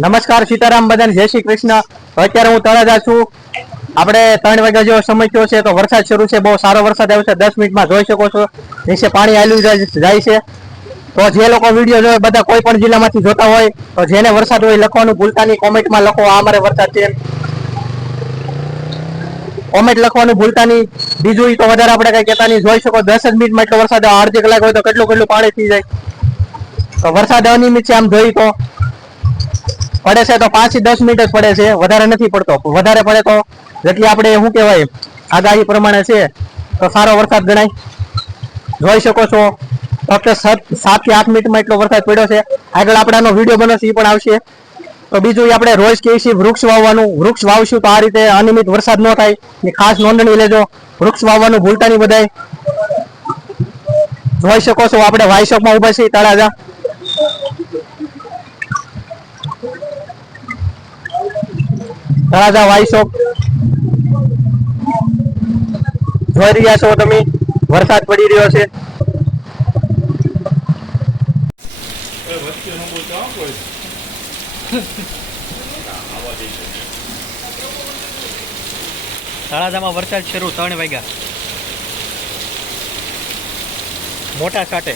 નમસ્કાર, સીતારામ બધાને. જય શ્રી કૃષ્ણ. અત્યારે હું તળાજા છું. આપણે ત્રણ વાગ્યા જેવો સમય થયો છે, તો વરસાદ શરૂ છે. બહુ સારો વરસાદ આવ્યો છે. દસ મિનિટમાં જોઈ શકો છો. નીચે પાણી આવેલું જાય છે. તો જે લોકો વીડિયો જોવે, બધા કોઈ પણ જિલ્લામાંથી જોતા હોય, તો જેને વરસાદ હોય લખવાનું ભૂલતા નહીં કોમેન્ટમાં લખો, આ અમારે વરસાદ છે. કોમેન્ટ લખવાનું ભૂલતા નહીં બીજું તો વધારે આપણે કઈ કહેતા નહીં. જોઈ શકો, દસ જ મિનિટમાં એટલો વરસાદ. અડધી કલાક હોય તો કેટલું કેટલું પાણી થઈ જાય. તો વરસાદ અનિયમિત છે, આમ જોઈ તો. પડે છે તો પાંચથી દસ મિનિટ જ પડે છે. વધારે નથી પડતો. વધારે પડે તો જેટલી આપણે શું કહેવાય, આગાહી પ્રમાણે છે, તો સારો વરસાદ ગણાય. જોઈ શકો છો ફક્ત સાતથી આઠ મિનિટમાં એટલો વરસાદ પડ્યો છે. આગળ આપણાનો વીડિયો બનશે એ પણ આવશે. તો બીજું આપણે રોજ કહીએ છીએ વૃક્ષ વાવવાનું. વૃક્ષ વાવશું તો આ રીતે અનિયમિત વરસાદ ન થાય. ની ખાસ નોંધણી લેજો, વૃક્ષ વાવવાનું ભૂલતા નહીં બધાય. જોઈ શકો છો, આપણે વાયશોપમાં ઊભા છીએ, તળાજા. તળાજા વાયશોપ જોઈ રહ્યા છો તમે. વરસાદ પડી રહ્યો છે. તળાજામાં વરસાદ શરૂ, ત્રણ વાગ્યા. મોટા છાંટે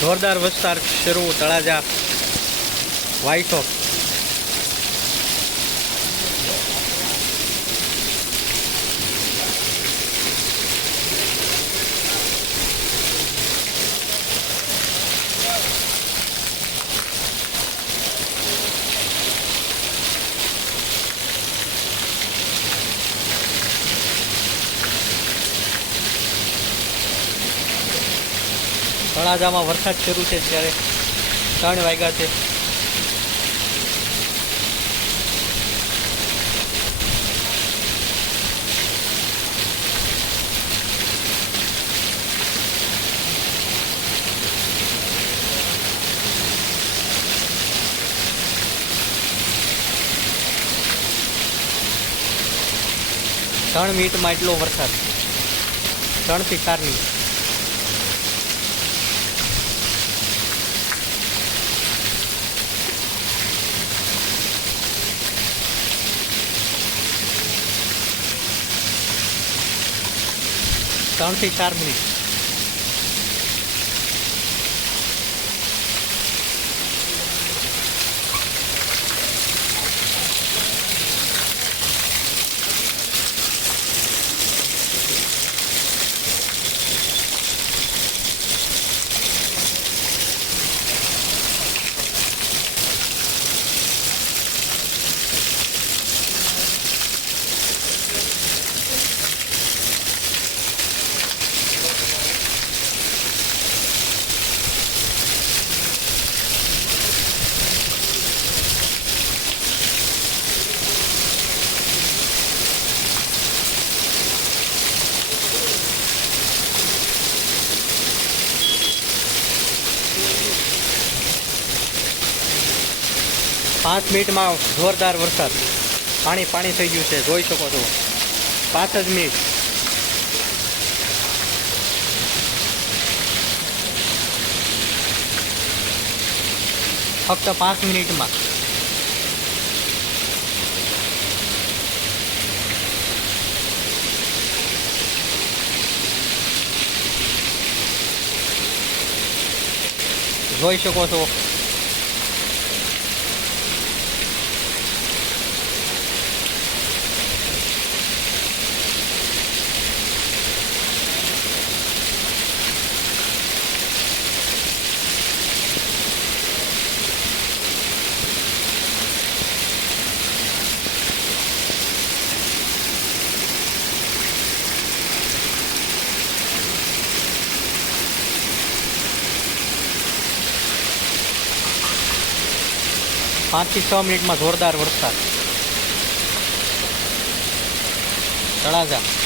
જોરદાર વિસ્તાર શરૂ તળાજા વાયશોપ તળાજામાં વરસાદ શરૂ છે ત્યારે ત્રણ વાગ્યા છે. ત્રણ મિનિટમાં એટલો વરસાદ. ત્રણથી ચાર મિનિટ. ત્રણથી ચાર મિનિટ. પાંચ મિનિટમાં જોરદાર વરસાદ. પાણી પાણી થઈ ગયું છે, જોઈ શકો છો. પાંચ જ મિનિટ. ફક્ત પાંચ મિનિટમાં. જોઈ શકો છો. પાંચથી છ મિનિટમાં જોરદાર વરસાદ. તળાજા.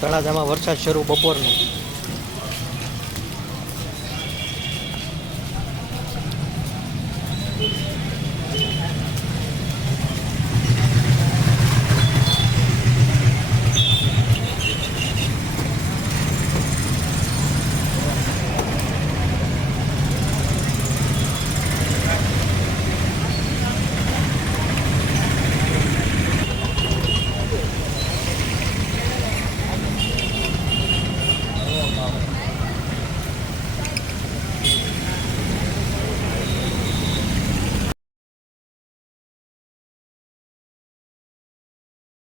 તળાજામાં વરસાદ શરૂ બપોરનો.